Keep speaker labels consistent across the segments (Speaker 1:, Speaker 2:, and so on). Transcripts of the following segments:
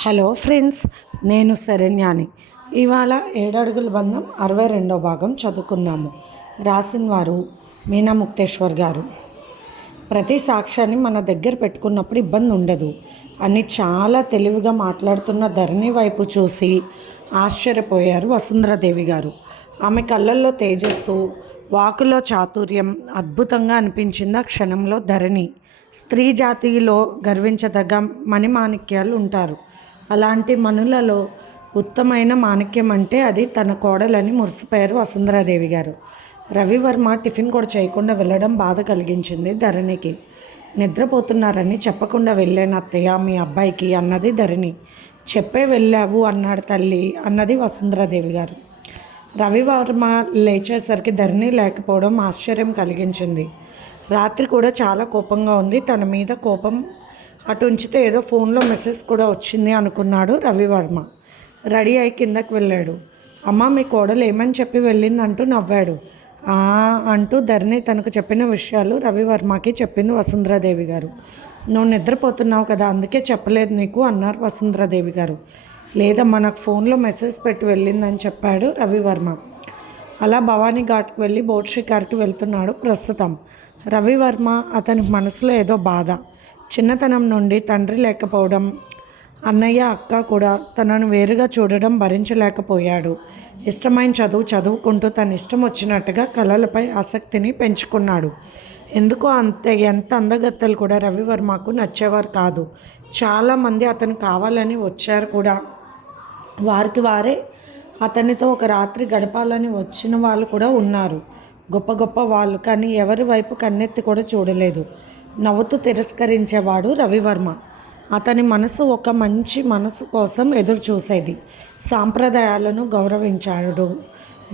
Speaker 1: Hello friends నేను శరణ్యాని. ఇవాళ ఏడడుగుల బంధం అరవై రెండో భాగం చదువుకుందాము. రాసిన వారు మీనా ముక్తేశ్వర్ గారు. ప్రతి సాక్ష్యాన్ని మన దగ్గర పెట్టుకున్నప్పుడు ఇబ్బంది ఉండదు. అని చాలా తెలివిగా మాట్లాడుతున్న ధరణి వైపు చూసి ఆశ్చర్యపోయారు వసుంధరాదేవి గారు. ఆమె కళ్ళల్లో తేజస్సు వాకులో చాతుర్యం అద్భుతంగా అనిపించింది ఆ క్షణంలో ధరణి స్త్రీ జాతిలో గర్వించదగ్గ మణిమాణిక్యాలు ఉంటారు. అలాంటి మనులలో ఉత్తమైన మాణిక్యం అంటే అది తన కోడలని మురిసిపోయారు వసుంధరాదేవి గారు. రవివర్మ టిఫిన్ కూడా చేయకుండా వెళ్ళడం బాధ కలిగించింది ధరణికి. నిద్రపోతున్నారని చెప్పకుండా వెళ్ళాను అత్తయ్య మీ అబ్బాయికి అన్నది ధరణి. చెప్పే వెళ్ళావు అన్నాడు తల్లి అన్నది వసుంధరాదేవి గారు. రవివర్మ లేచేసరికి ధరణి లేకపోవడం ఆశ్చర్యం కలిగించింది. రాత్రి కూడా చాలా కోపంగా ఉంది. తన మీద కోపం అటు ఉంచితే ఏదో ఫోన్లో మెసేజ్ కూడా వచ్చింది అనుకున్నాడు రవివర్మ. రెడీ అయి కిందకి వెళ్ళాడు. అమ్మ మీ కోడలు ఏమని చెప్పి వెళ్ళిందంటూ నవ్వాడు. "ఆ" అంటూ ధరణి తనకు చెప్పిన విషయాలు రవివర్మకి చెప్పింది వసుంధరాదేవి గారు. నువ్వు నిద్రపోతున్నావు కదా అందుకే చెప్పలేదు నీకు అన్నారు వసుంధరాదేవి గారు. లేదమ్మా నాకు ఫోన్లో మెసేజ్ పెట్టి వెళ్ళిందని చెప్పాడు రవివర్మ. అలా భవానీ ఘాట్కి వెళ్ళి బోట్ షికార్కి వెళ్తున్నాడు ప్రస్తుతం. రవివర్మ అతని మనసులో ఏదో బాధ. చిన్నతనం నుండి తండ్రి లేకపోవడం అన్నయ్య అక్క కూడా తనను వేరుగా చూడడం భరించలేకపోయాడు. ఇష్టమైన చదువు చదువుకుంటూ తన ఇష్టం వచ్చినట్టుగా కళలపై ఆసక్తిని పెంచుకున్నాడు. ఎందుకో అంత ఎంత అందగత్తలు కూడా రవివర్మకు నచ్చేవారు కాదు. చాలామంది అతను కావాలని వచ్చారు కూడా. వారికి వారే అతనితో ఒక రాత్రి గడపాలని వచ్చిన వాళ్ళు కూడా ఉన్నారు. గొప్ప గొప్ప వాళ్ళు కానీ ఎవరి వైపు కన్నెత్తి కూడా చూడలేదు. నవ్వుతూ తిరస్కరించేవాడు రవివర్మ. అతని మనసు ఒక మంచి మనసు కోసం ఎదురు చూసేది సాంప్రదాయాలను గౌరవించాడు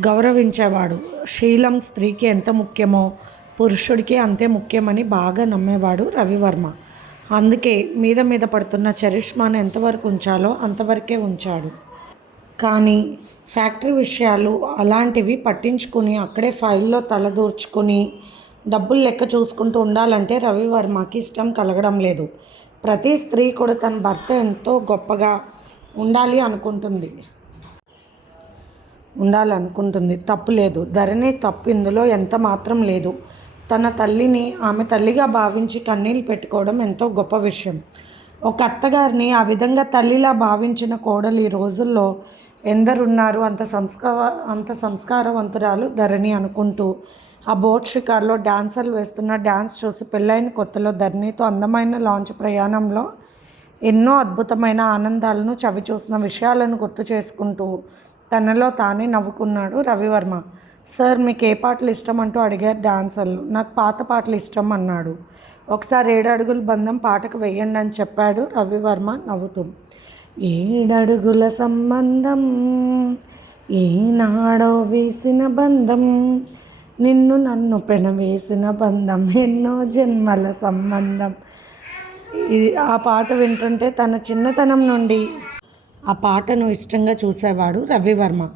Speaker 1: గౌరవించేవాడు. శీలం స్త్రీకి ఎంత ముఖ్యమో పురుషుడికి అంతే ముఖ్యమని బాగా నమ్మేవాడు రవివర్మ. అందుకే మీద మీద పడుతున్న చరిష్మాను ఎంతవరకు ఉంచాలో అంతవరకే ఉంచాడు. కానీ ఫ్యాక్టరీ విషయాలు అలాంటివి పట్టించుకుని అక్కడే ఫైల్లో తలదూర్చుకుని డబ్బులు లెక్క చూసుకుంటూ ఉండాలంటే రవివర్మకి ఇష్టం కలగడం లేదు. ప్రతి స్త్రీ కూడా తన భర్త ఎంతో గొప్పగా ఉండాలి అనుకుంటుంది. ఉండాలనుకుంటుంది. తప్పు లేదు. ధరణి తప్పు ఇందులో ఎంత మాత్రం లేదు. తన తల్లిని ఆమె తల్లిగా భావించి కన్నీళ్ళు పెట్టుకోవడం ఎంతో గొప్ప విషయం. ఒక అత్తగారిని ఆ విధంగా తల్లిలా భావించిన కోడలు ఈ రోజుల్లో ఎందరున్నారు అంత సంస్కార అంత సంస్కారవంతురాలు ధరణి అనుకుంటూ ఆ బోట్ షికార్లో డాన్సర్లు వేస్తున్న డ్యాన్స్ చూసి పెళ్ళైన కొత్తలో ధరణితో అందమైన లాంచ్ ప్రయాణంలో ఎన్నో అద్భుతమైన ఆనందాలను చవి చూసిన విషయాలను గుర్తు చేసుకుంటూ తనలో తానే నవ్వుకున్నాడు రవివర్మ. సార్ మీకు ఏ పాటలు ఇష్టం? అంటూ అడిగారు డాన్సర్లు. నాకు పాత పాటలు ఇష్టం అన్నాడు. ఒకసారి ఏడడుగుల బంధం పాటకు వెయ్యండి అని చెప్పాడు రవివర్మ నవ్వుతూ. ఏడడుగుల సంబంధం ఏనాడో వేసిన బంధం నిన్ను నన్ను పెనవేసిన బంధం ఎన్నో జన్మల సంబంధం. ఇది ఆ పాట వింటుంటే తన చిన్నతనం నుండి ఆ పాటను ఇష్టంగా చూసేవాడు రవివర్మ.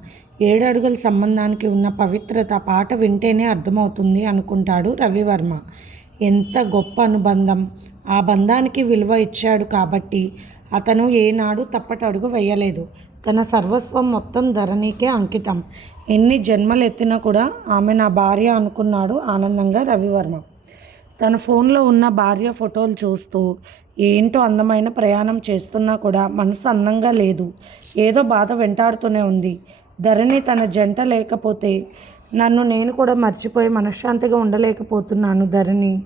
Speaker 1: ఏడు అడుగుల సంబంధానికి ఉన్న పవిత్రత పాట వింటేనే అర్థమవుతుంది అనుకుంటాడు రవివర్మ. ఎంత గొప్ప అనుబంధం. ఆ బంధానికి విలువ ఇచ్చాడు కాబట్టి అతను ఏనాడు తప్పటడుగు వేయలేదు. తన సర్వస్వం మొత్తం ధరణికే అంకితం. ఎన్ని జన్మలు ఎత్తినా కూడా ఆమె నా భార్య అనుకున్నాడు ఆనందంగా రవివర్మ. తన ఫోన్లో ఉన్న భార్య ఫోటోలు చూస్తూ ఏంటో అందమైన ప్రయాణం చేస్తున్నా కూడా మనసు అందంగా లేదు. ఏదో బాధ వెంటాడుతూనే ఉంది. ధరణి తన జంట లేకపోతే నన్ను నేను కూడా మర్చిపోయి మనశ్శాంతిగా ఉండలేకపోతున్నాను ధరణి.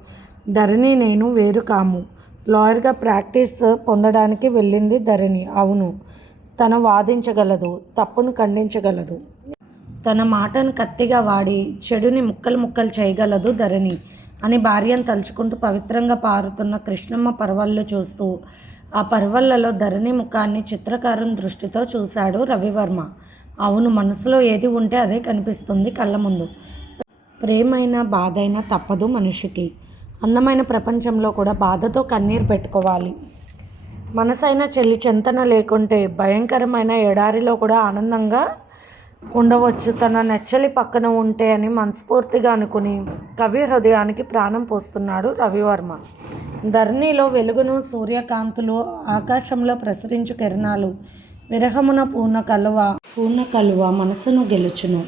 Speaker 1: ధరణి నేను వేరు కాము. లాయర్గా ప్రాక్టీస్ పొందడానికి వెళ్ళింది ధరణి. అవును తను వాదించగలదు తప్పును ఖండించగలదు. తన మాటను కత్తిగా వాడి చెడుని ముక్కలు ముక్కలు చేయగలదు ధరణి అని భార్యను తలుచుకుంటూ పవిత్రంగా పారుతున్న కృష్ణమ్మ పర్వళ్ళు చూస్తూ ఆ పర్వళ్ళలో ధరణి ముఖాన్ని చిత్రకారుని దృష్టితో చూశాడు రవివర్మ. అవును మనసులో ఏది ఉంటే అదే కనిపిస్తుంది కళ్ళ ముందు. ప్రేమైన బాధైనా తప్పదు మనిషికి. అందమైన ప్రపంచంలో కూడా బాధతో కన్నీరు పెట్టుకోవాలి. మనసైన చెల్లి చెంతన లేకుంటే భయంకరమైన ఎడారిలో కూడా ఆనందంగా ఉండవచ్చు. తన నెచ్చలి పక్కన ఉంటే అని మనస్ఫూర్తిగా అనుకుని కవి హృదయానికి ప్రాణం పోస్తున్నాడు రవివర్మ. ధరణిలో వెలుగును సూర్యకాంతులు ఆకాశంలో ప్రసరించు కిరణాలు విరహమున పూర్ణ కలువ పూర్ణ కలువ మనసును గెలుచును.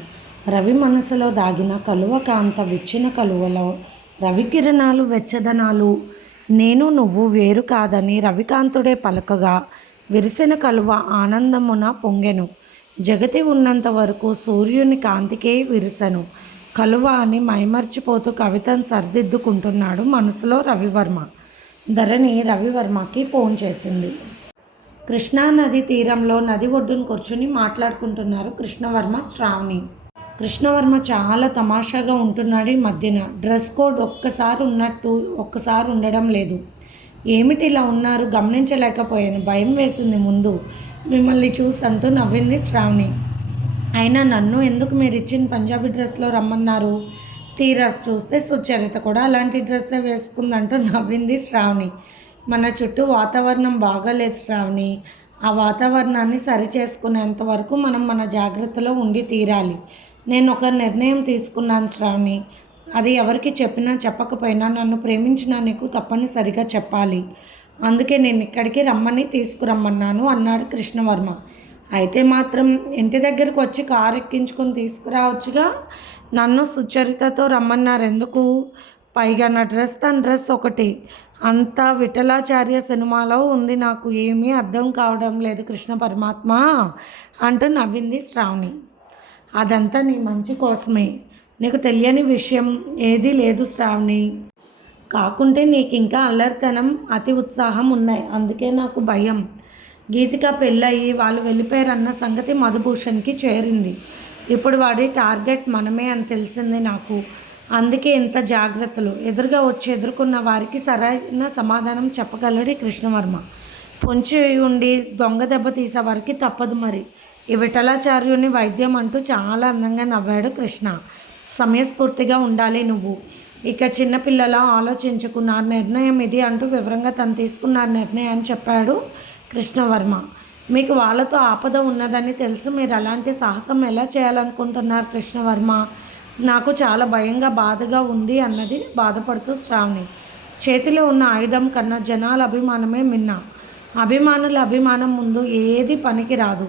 Speaker 1: రవి మనసులో దాగిన కలువ కాంత విచ్చిన కలువలో రవికిరణాలు వెచ్చదనాలు. నేను నువ్వు వేరు కాదని రవికాంతుడే పలకగా విరిసిన కలువ ఆనందమున పొంగెను. జగతి ఉన్నంత వరకు సూర్యుని కాంతికే విరిసెను. కలువ అని మైమర్చిపోతూ కవితను సరిదిద్దుకుంటున్నాడు మనసులో రవివర్మ. ధరణి రవివర్మకి ఫోన్ చేసింది. కృష్ణా నది తీరంలో నది ఒడ్డున కూర్చుని మాట్లాడుకుంటున్నారు కృష్ణవర్మ శ్రావణి. కృష్ణవర్మ చాలా తమాషాగా ఉంటున్నాడు ఈ మధ్యన. డ్రెస్ కోడ్ ఒక్కసారి ఉన్నట్టు ఒక్కసారి ఉండడం లేదు. ఏమిటి ఇలా ఉన్నారు? గమనించలేకపోయాను. భయం వేసింది ముందు. మిమ్మల్ని చూసి అంటూ నవ్వింది శ్రావణి. అయినా నన్ను ఎందుకు మీరు ఇచ్చిన పంజాబీ డ్రెస్లో రమ్మన్నారు? తీరా చూస్తే సుచరిత కూడా అలాంటి డ్రెస్సే వేసుకుందంటూ నవ్వింది శ్రావణి. మన చుట్టూ వాతావరణం బాగాలేదు శ్రావణి. ఆ వాతావరణాన్ని సరి చేసుకునేంత వరకు మనం మన జాగ్రత్తలో ఉండి తీరాలి. నేను ఒక నిర్ణయం తీసుకున్నాను శ్రావణి. అది ఎవరికి చెప్పినా చెప్పకపోయినా నన్ను ప్రేమించిన నీకు తప్పనిసరిగా చెప్పాలి. అందుకే నేను ఇక్కడికి రమ్మని తీసుకురమ్మన్నాను అన్నాడు కృష్ణవర్మ. అయితే మాత్రం ఇంటి దగ్గరకు వచ్చి కారు ఎక్కించుకొని తీసుకురావచ్చుగా? నన్ను సుచరితతో రమ్మన్నారు ఎందుకు పైగా నా డ్రెస్ తన డ్రెస్ ఒకటి. అంత విఠలాచార్య సినిమాలో ఉంది నాకు ఏమీ అర్థం కావడం లేదు కృష్ణ పరమాత్మ అంటూ నవ్వింది శ్రావణి. అదంతా నీ మంచి కోసమే. నీకు తెలియని విషయం ఏదీ లేదు శ్రావణి. కాకుంటే నీకు ఇంకా అల్లరితనం అతి ఉత్సాహం ఉన్నాయి. అందుకే నాకు భయం. గీతిక పెళ్ళయి వాళ్ళు వెళ్ళిపోయారన్న సంగతి మధుభూషణ్కి చేరింది. ఇప్పుడు వాడి టార్గెట్ మనమే అని తెలిసింది నాకు. అందుకే ఇంత జాగ్రత్తలు. ఎదురుగా వచ్చి ఎదుర్కొన్న వారికి సరైన సమాధానం చెప్పగలడు కృష్ణవర్మ. పొంచి ఉండి దొంగ దెబ్బ తీసే వారికి తప్పదు మరి. ఈ విఠలాచార్యుని వైద్యం అంటూ చాలా అందంగా నవ్వాడు కృష్ణ. సమయస్ఫూర్తిగా ఉండాలి నువ్వు. ఇక చిన్నపిల్లల ఆలోచించుకున్నారు నిర్ణయం ఇది అంటూ వివరంగా తను తీసుకున్న నిర్ణయాన్ని చెప్పాడు కృష్ణవర్మ. మీకు వాళ్ళతో ఆపద ఉన్నదని తెలుసు మీరు అలాంటి సాహసం ఎలా చేయాలనుకుంటున్నారు కృష్ణవర్మ? నాకు చాలా భయంగా బాధగా ఉంది అన్నది బాధపడుతూ శ్రావణి. చేతిలో ఉన్న ఆయుధం కన్నా జనాల అభిమానమే మిన్న. అభిమానుల అభిమానం ముందు ఏది పనికి రాదు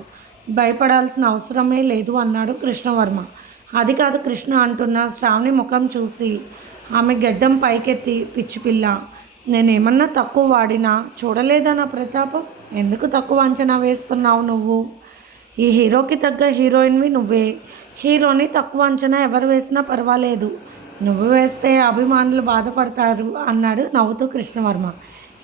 Speaker 1: భయపడాల్సిన అవసరమే లేదు అన్నాడు కృష్ణవర్మ. అది కాదు కృష్ణ అంటున్న శ్రావణి ముఖం చూసి ఆమె గడ్డం పైకెత్తి పిచ్చి పిల్ల నేనేమన్నా తక్కువ వాడినా చూడలేదా నా ప్రతాపం? ఎందుకు తక్కువ అంచనా వేస్తున్నావు నువ్వు? ఈ హీరోకి తగ్గ హీరోయిన్వి నువ్వే. హీరోని తక్కువ అంచనా ఎవరు వేసినా పర్వాలేదు. నువ్వు వేస్తే అభిమానులు బాధపడతారు అన్నాడు నవ్వుతూ కృష్ణవర్మ.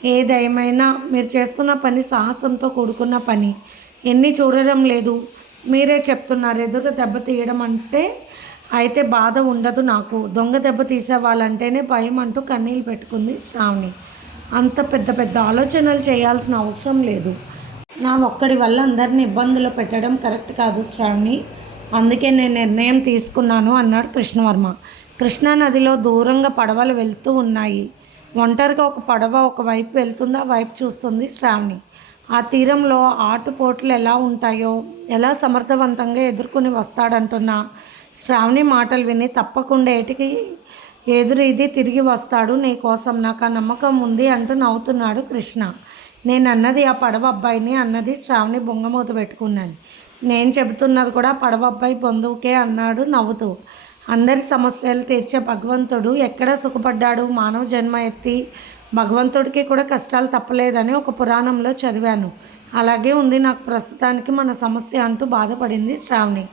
Speaker 1: ఏదేమైనా మీరు చేస్తున్న పని సాహసంతో కూడుకున్న పని. ఎన్ని చూడడం లేదు. మీరే చెప్తున్నారు ఎదురు దెబ్బ తీయడం అంటే అయితే బాధ ఉండదు నాకు. దొంగ దెబ్బ తీసే వాళ్ళంటేనే భయం అంటూ కన్నీళ్ళు పెట్టుకుంది శ్రావణి. అంత పెద్ద పెద్ద ఆలోచనలు చేయాల్సిన అవసరం లేదు. నా ఒక్కడి వల్ల అందరిని ఇబ్బందులు పెట్టడం కరెక్ట్ కాదు శ్రావణి. అందుకే నేను నిర్ణయం తీసుకున్నాను అన్నాడు కృష్ణవర్మ. కృష్ణా నదిలో దూరంగా పడవలు వెళ్తూ ఉన్నాయి. ఒంటరిగా ఒక పడవ ఒకవైపు వెళ్తుంది ఆ వైపు చూస్తుంది శ్రావణి. ఆ తీరంలో ఆటుపోట్లు ఎలా ఉంటాయో ఎలా సమర్థవంతంగా ఎదుర్కొని వస్తాడంటున్నా. శ్రావణి మాటలు విని తప్పకుండా ఏటికి ఎదురీది ఇది తిరిగి వస్తాడు. నీ కోసం నాకు ఆ నమ్మకం ఉంది అంటూ నవ్వుతున్నాడు కృష్ణ. నేను అన్నది ఆ పడవ అబ్బాయిని అన్నది శ్రావణి బొంగమూత పెట్టుకున్నాను నేను చెబుతున్నది కూడా పడవ అబ్బాయి బంధువుకే అన్నాడు నవ్వుతూ. అందరి సమస్యలు తీర్చే భగవంతుడు ఎక్కడ సుఖపడ్డాడు? మానవ జన్మ ఎత్తి భగవంతుడికి కూడా కష్టాలు తప్పలేదని ఒక పురాణంలో చదివాను. అలాగే ఉంది నాకు ప్రస్తుతానికి మన సమస్య అంటూ బాధపడింది శ్రావణి.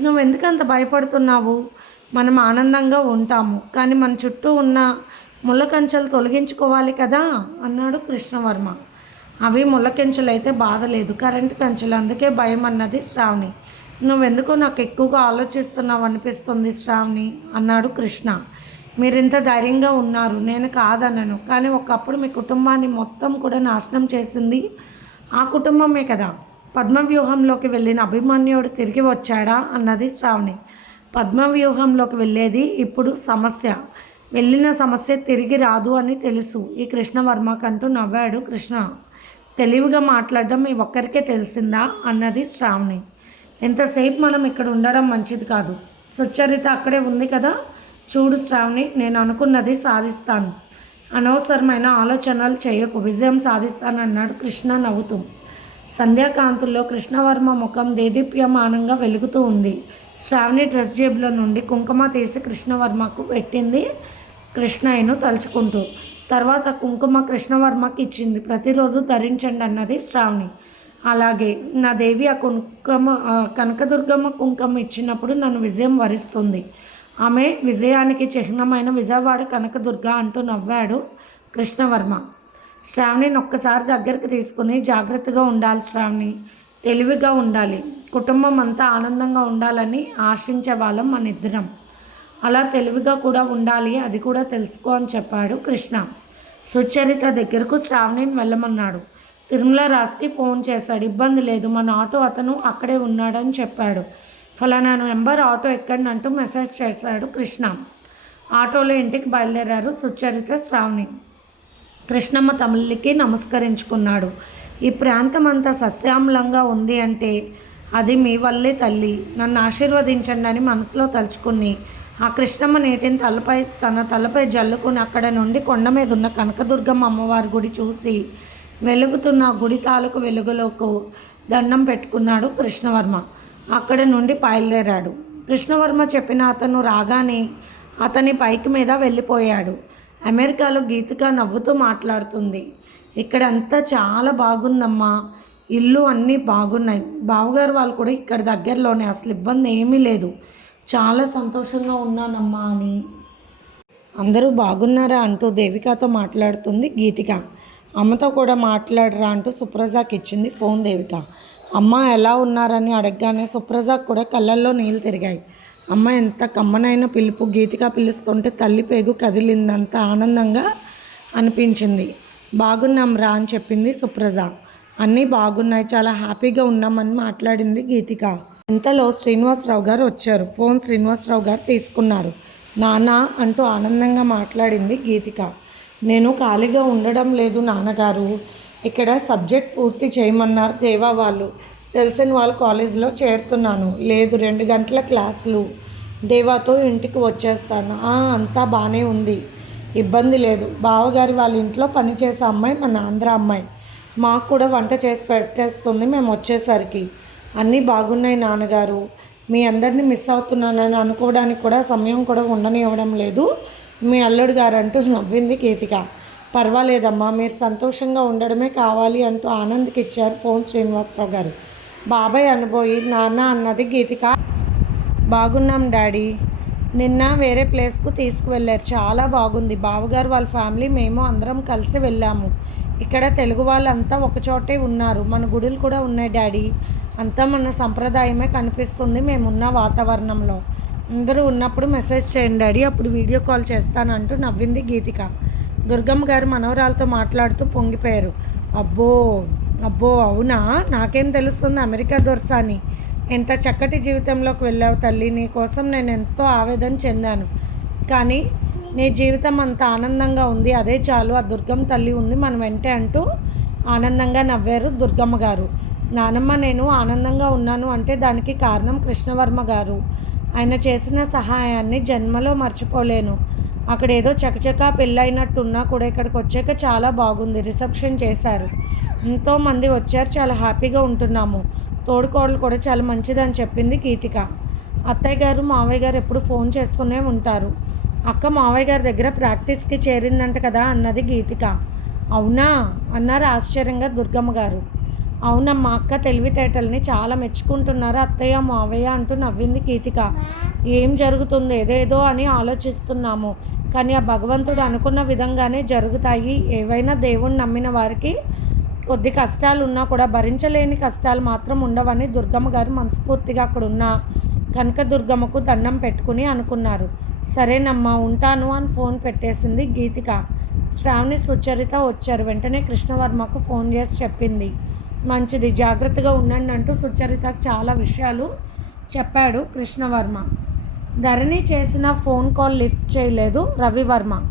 Speaker 1: నువ్వు ఎందుకు అంత భయపడుతున్నావు? మనం ఆనందంగా ఉంటాము. కానీ మన చుట్టూ ఉన్న ముళ్ళకంచెలు తొలగించుకోవాలి కదా అన్నాడు కృష్ణవర్మ. అవి ముళ్ళకంచెలు అయితే బాధ లేదు. కరెంటు కంచెలు. అందుకే భయం అన్నది శ్రావణి. నువ్వెందుకో నాకు ఎక్కువగా ఆలోచిస్తున్నావు అనిపిస్తుంది శ్రావణి అన్నాడు కృష్ణ. మీరు ఇంత ధైర్యంగా ఉన్నారు. నేను కాదన్నాను కానీ ఒకప్పుడు మీ కుటుంబాన్ని మొత్తం కూడా నాశనం చేసింది ఆ కుటుంబమే కదా. పద్మవ్యూహంలోకి వెళ్ళిన అభిమన్యుడు తిరిగి వచ్చాడా అన్నది శ్రావణి. పద్మవ్యూహంలోకి వెళ్ళేది ఇప్పుడు సమస్య. వెళ్ళిన సమస్య తిరిగి రాదు అని తెలుసు. ఈ కృష్ణవర్మకంటూ నవ్వాడు కృష్ణ. తెలివిగా మాట్లాడడం మీ ఒక్కరికే తెలిసిందా అన్నది శ్రావణి. ఎంతసేపు మనం ఇక్కడ ఉండడం మంచిది కాదు. సుచరిత అక్కడే ఉంది కదా. చూడు శ్రావణి నేను అనుకున్నది సాధిస్తాను. అనవసరమైన ఆలోచనలు చేయకు విజయం సాధిస్తానన్నాడు కృష్ణ నవ్వుతూ. సంధ్యాకాంతుల్లో కృష్ణవర్మ ముఖం దేదీప్యమానంగా వెలుగుతూ ఉంది. శ్రావణి డ్రెస్ జేబులో నుండి కుంకుమ తీసి కృష్ణవర్మకు పెట్టింది కృష్ణయ్యను తలుచుకుంటూ. తర్వాత కుంకుమ కృష్ణవర్మకి ఇచ్చింది ప్రతిరోజు ధరించండి అన్నది శ్రావణి. అలాగే నా దేవి ఆ కుంకుమ కనకదుర్గమ్మ కుంకుమ ఇచ్చినప్పుడు నన్ను విజయం వరిస్తుంది. ఆమె విజయానికి చిహ్నమైన విజయవాడ కనకదుర్గ అంటూ నవ్వాడు కృష్ణవర్మ. శ్రావణిని ఒక్కసారి దగ్గరికి తీసుకుని జాగ్రత్తగా ఉండాలి శ్రావణి. తెలివిగా ఉండాలి. కుటుంబం అంతా ఆనందంగా ఉండాలని ఆశించే వాళ్ళం మన ఇద్దరం. అలా తెలివిగా కూడా ఉండాలి అది కూడా తెలుసుకో అని చెప్పాడు కృష్ణ. సుచరిత దగ్గరకు శ్రావణిని వెళ్ళమన్నాడు. తిరుమల రాజుకి ఫోన్ చేశాడు. ఇబ్బంది లేదు మన ఆటో అతను అక్కడే ఉన్నాడని చెప్పాడు. ఫలానా నెంబర్ ఆటో ఎక్కడినంటూ మెసేజ్ చేశాడు కృష్ణ. ఆటోలో ఇంటికి బయలుదేరారు సుచరిత శ్రావణి. కృష్ణమ్మ తమిళకి నమస్కరించుకున్నాడు. ఈ ప్రాంతం అంతా సస్యామలంగా ఉంది అంటే అది మీ వల్లే తల్లి. నన్ను ఆశీర్వదించండి అని మనసులో తలుచుకుని ఆ కృష్ణమ్మ నీటిని తలపై తన తలపై జల్లుకుని అక్కడ నుండి కొండ మీద ఉన్న కనకదుర్గమ్మ అమ్మవారి గుడి చూసి వెలుగుతున్న గుడి తాలూకు వెలుగులోకి దండం పెట్టుకున్నాడు కృష్ణవర్మ. అక్కడ నుండి బయలుదేరాడు. కృష్ణవర్మ చెప్పిన అతను రాగానే అతని పైకి మీద వెళ్ళిపోయాడు. అమెరికాలో గీతిక నవ్వుతూ మాట్లాడుతుంది. ఇక్కడ అంతా చాలా బాగుందమ్మా. ఇల్లు అన్నీ బాగున్నాయి. బావగారు వాళ్ళు కూడా ఇక్కడ దగ్గరలోనే. అసలు ఇబ్బంది ఏమీ లేదు. చాలా సంతోషంగా ఉన్నానమ్మా అని. అందరూ బాగున్నారా అంటూ దేవికతో మాట్లాడుతుంది గీతిక. అమ్మతో కూడా మాట్లాడరా అంటూ సుప్రజాకి ఇచ్చింది ఫోన్ దేవిక. అమ్మ ఎలా ఉన్నారని అడగగానే సుప్రజాకు కూడా కళ్ళల్లో నీళ్ళు తిరిగాయి. అమ్మ ఎంత కమ్మనైన పిలుపు గీతిగా పిలుస్తుంటే తల్లి పేగు కదిలిందంత ఆనందంగా అనిపించింది. బాగున్నాం రా అని చెప్పింది సుప్రజ. అన్నీ బాగున్నాయి చాలా హ్యాపీగా ఉన్నామని మాట్లాడింది గీతిక. ఇంతలో శ్రీనివాసరావు గారు వచ్చారు. ఫోన్ శ్రీనివాసరావు గారు తీసుకున్నారు. నానా అంటూ ఆనందంగా మాట్లాడింది గీతిక. నేను ఖాళీగా ఉండడం లేదు నాన్నగారు. ఇక్కడ సబ్జెక్ట్ పూర్తి చేయమన్నారు దేవా వాళ్ళు. తెలిసిన వాళ్ళ కాలేజీలో చేరుతున్నాను. లేదు రెండు గంటల క్లాసులు. దేవాతో ఇంటికి వచ్చేస్తాను. అంతా బాగానే ఉంది. ఇబ్బంది లేదు. బావగారి వాళ్ళ ఇంట్లో పనిచేసే అమ్మాయి మన ఆంధ్ర అమ్మాయి. మాకు కూడా వంట చేసి పెట్టేస్తుంది మేము వచ్చేసరికి. అన్నీ బాగున్నాయి నాన్నగారు. మీ అందరినీ మిస్ అవుతున్నానని అనుకోవడానికి కూడా సమయం కూడా ఉండనివ్వడం లేదు. మీ అల్లుడు గారు అంటూ నవ్వింది కీతిక పర్వాలేదమ్మా మీరు సంతోషంగా ఉండడమే కావాలి అంటూ ఆనంద్కి ఇచ్చారు ఫోన్ శ్రీనివాసరావు గారు. బాబాయ్ అనబోయి నాన్న అన్నది గీతిక బాగున్నాం డాడీ. నిన్న వేరే ప్లేస్కు తీసుకువెళ్ళారు. చాలా బాగుంది. బావగారు వాళ్ళ ఫ్యామిలీ మేము అందరం కలిసి వెళ్ళాము. ఇక్కడ తెలుగు వాళ్ళంతా ఒకచోటే ఉన్నారు. మన గుడులు కూడా ఉన్నాయి డాడీ. అంతా మన సంప్రదాయమే కనిపిస్తుంది మేమున్న వాతావరణంలో. అందరూ ఉన్నప్పుడు మెసేజ్ చేయండి డాడీ అప్పుడు వీడియో కాల్ చేస్తానంటూ నవ్వింది గీతిక. దుర్గమ్మ గారు మనవరాలతో మాట్లాడుతూ పొంగిపోయారు. అబ్బో అబ్బో అవునా? నాకేం తెలుస్తుంది అమెరికా దొరసాని. ఎంత చక్కటి జీవితంలోకి వెళ్ళావు తల్లి. నీ కోసం నేను ఎంతో ఆవేదన చెందాను. కానీ నీ జీవితం అంత ఆనందంగా ఉంది. అదే చాలు. ఆ దుర్గమ్మ తల్లి ఉంది మనం వెంటే అంటూ ఆనందంగా నవ్వారు దుర్గమ్మ గారు. నానమ్మ నేను ఆనందంగా ఉన్నాను అంటే దానికి కారణం కృష్ణవర్మ గారు. ఆయన చేసిన సహాయాన్ని జన్మలో మర్చిపోలేను. అక్కడ ఏదో చకచకా పెళ్ళైనట్టున్నా కూడా ఇక్కడికి వచ్చాక చాలా బాగుంది. రిసెప్షన్ చేశారు. ఎంతోమంది వచ్చారు. చాలా హ్యాపీగా ఉంటున్నాము. తోడుకోడలు కూడా చాలా మంచిదని చెప్పింది గీతిక. అత్తయ్య గారు మావయ్య గారు ఎప్పుడు ఫోన్ చేస్తూనే ఉంటారు. అక్క మావయ్య గారి దగ్గర ప్రాక్టీస్కి చేరిందంట కదా అన్నది గీతిక. అవునా? అన్నారు ఆశ్చర్యంగా దుర్గమ్మ గారు. అవునమ్మా అక్క తెలివితేటల్ని చాలా మెచ్చుకుంటున్నారు. అత్తయ్య మావయ్య అంటూ నవ్వింది గీతిక ఏం జరుగుతుంది? ఏదేదో అని ఆలోచిస్తున్నాము. కానీ ఆ భగవంతుడు అనుకున్న విధంగానే జరుగుతాయి. ఏవైనా దేవుణ్ణి నమ్మిన వారికి కొద్ది కష్టాలు ఉన్నా కూడా భరించలేని కష్టాలు మాత్రం ఉండవని దుర్గమ్మ గారు మనస్ఫూర్తిగా అక్కడ ఉన్న కనకదుర్గమ్మకు దండం పెట్టుకుని అనుకున్నారు. సరేనమ్మా ఉంటాను అని ఫోన్ పెట్టేసింది గీతిక. శ్రావణి సుచరిత వచ్చారు. వెంటనే కృష్ణవర్మకు ఫోన్ చేసి చెప్పింది. మంచిది. జాగ్రత్తగా ఉండండి అంటూ సుచరిత చాలా విషయాలు చెప్పాడు కృష్ణవర్మ. ధరణి చేసిన ఫోన్ కాల్ లిఫ్ట్ చేయలేదు రవివర్మ.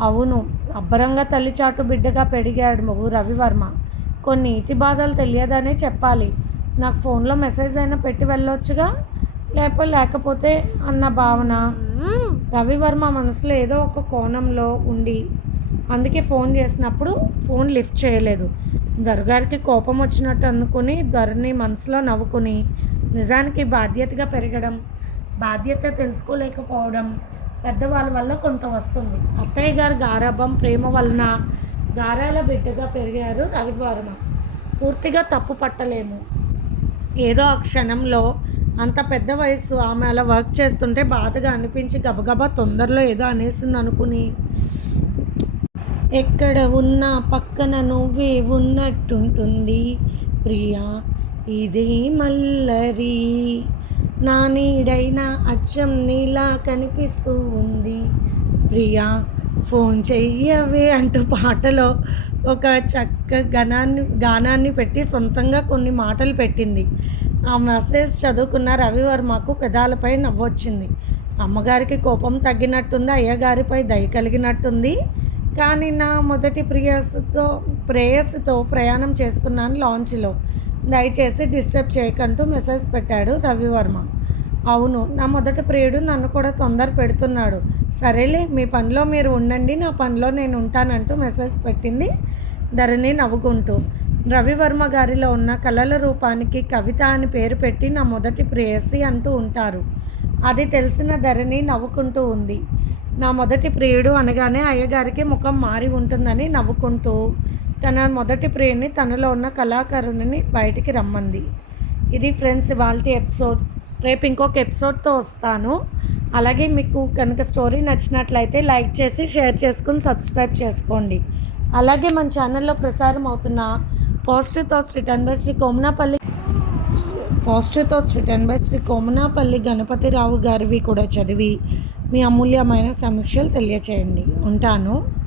Speaker 1: అవును అబ్బరంగా తల్లిచాటు బిడ్డగా పెరిగాడు రవివర్మ. కొన్ని ఇతి బాధలు తెలియదనే చెప్పాలి. నాకు ఫోన్లో మెసేజ్ అయినా పెట్టి వెళ్ళొచ్చుగా? లేకపోతే లేకపోతే అన్న భావన? రవివర్మ మనసులో ఏదో ఒక కోణంలో ఉండి అందుకే ఫోన్ చేసినప్పుడు ఫోన్ లిఫ్ట్ చేయలేదు. దొరగారికి కోపం వచ్చినట్టు అనుకుని దొరని మనసులో నవ్వుకుని నిజానికి బాధ్యతగా పెరగడం బాధ్యత తెలుసుకోలేకపోవడం పెద్దవాళ్ళ వల్ల కొంత వస్తుంది. అత్తయ్య గారు గారాభం ప్రేమ వలన గారాల బిడ్డగా పెరిగారు రవివర్మ. పూర్తిగా తప్పు పట్టలేము. ఏదో ఆ క్షణంలో అంత పెద్ద వయసు ఆమె అలా వర్క్ చేస్తుంటే బాధగా అనిపించి గబగబా తొందరలో ఏదో అనేసింది అనుకుని ఎక్కడ ఉన్నా పక్కన నువ్వే ఉన్నట్టుంటుంది. ప్రియా ఇదే మల్లరి. నా నీడైనా అచ్చం నీలా కనిపిస్తూ ఉంది. ప్రియా ఫోన్ చెయ్యవే అంటూ పాటలో ఒక చక్క గణాన్ని గానాన్ని పెట్టి సొంతంగా కొన్ని మాటలు పెట్టింది. ఆ మెసేజ్ చదువుకున్న రవివర్మకు పెదాలపై నవ్వొచ్చింది. అమ్మగారికి కోపం తగ్గినట్టుంది అయ్యగారిపై దయ కలిగినట్టుంది. కానీ నా మొదటి ప్రియస్తో ప్రేయస్తో ప్రయాణం చేస్తున్నాను లాంచ్లో. దయచేసి డిస్టర్బ్ చేయకంటూ మెసేజ్ పెట్టాడు రవివర్మ. అవును నా మొదటి ప్రియుడు నన్ను కూడా తొందర పెడుతున్నాడు. సరేలే మీ పనిలో మీరు ఉండండి నా పనిలో నేను ఉంటానంటూ మెసేజ్ పెట్టింది ధరణి నవ్వుకుంటూ. రవివర్మ గారిలో ఉన్న కళల రూపానికి కవిత అని పేరు పెట్టి నా మొదటి ప్రేయసి అంటూ ఉంటారు. అది తెలిసిన ధరణి నవ్వుకుంటూ ఉంది. నా మొదటి ప్రియుడు అనగానే అయ్యగారికి ముఖం మారి ఉంటుందని నవ్వుకుంటూ తన మొదటి ప్రియుని తనలో ఉన్న కళాకారుని బయటికి రమ్మంది. ఇది ఫ్రెండ్స్ వాళ్ళ ఎపిసోడ్. రేపు ఇంకొక ఎపిసోడ్తో వస్తాను. అలాగే మీకు కనుక స్టోరీ నచ్చినట్లయితే లైక్ చేసి షేర్ చేసుకుని సబ్స్క్రైబ్ చేసుకోండి. అలాగే మన ఛానల్లో ప్రసారం అవుతున్న positive thoughts written by Shri Komanapalli positive thoughts written by Shri Komanapalli Ganapatirao గారివి కూడా చదివి మీ అమూల్యమైన సమీక్షలు తెలియచేయండి. ఉంటాను.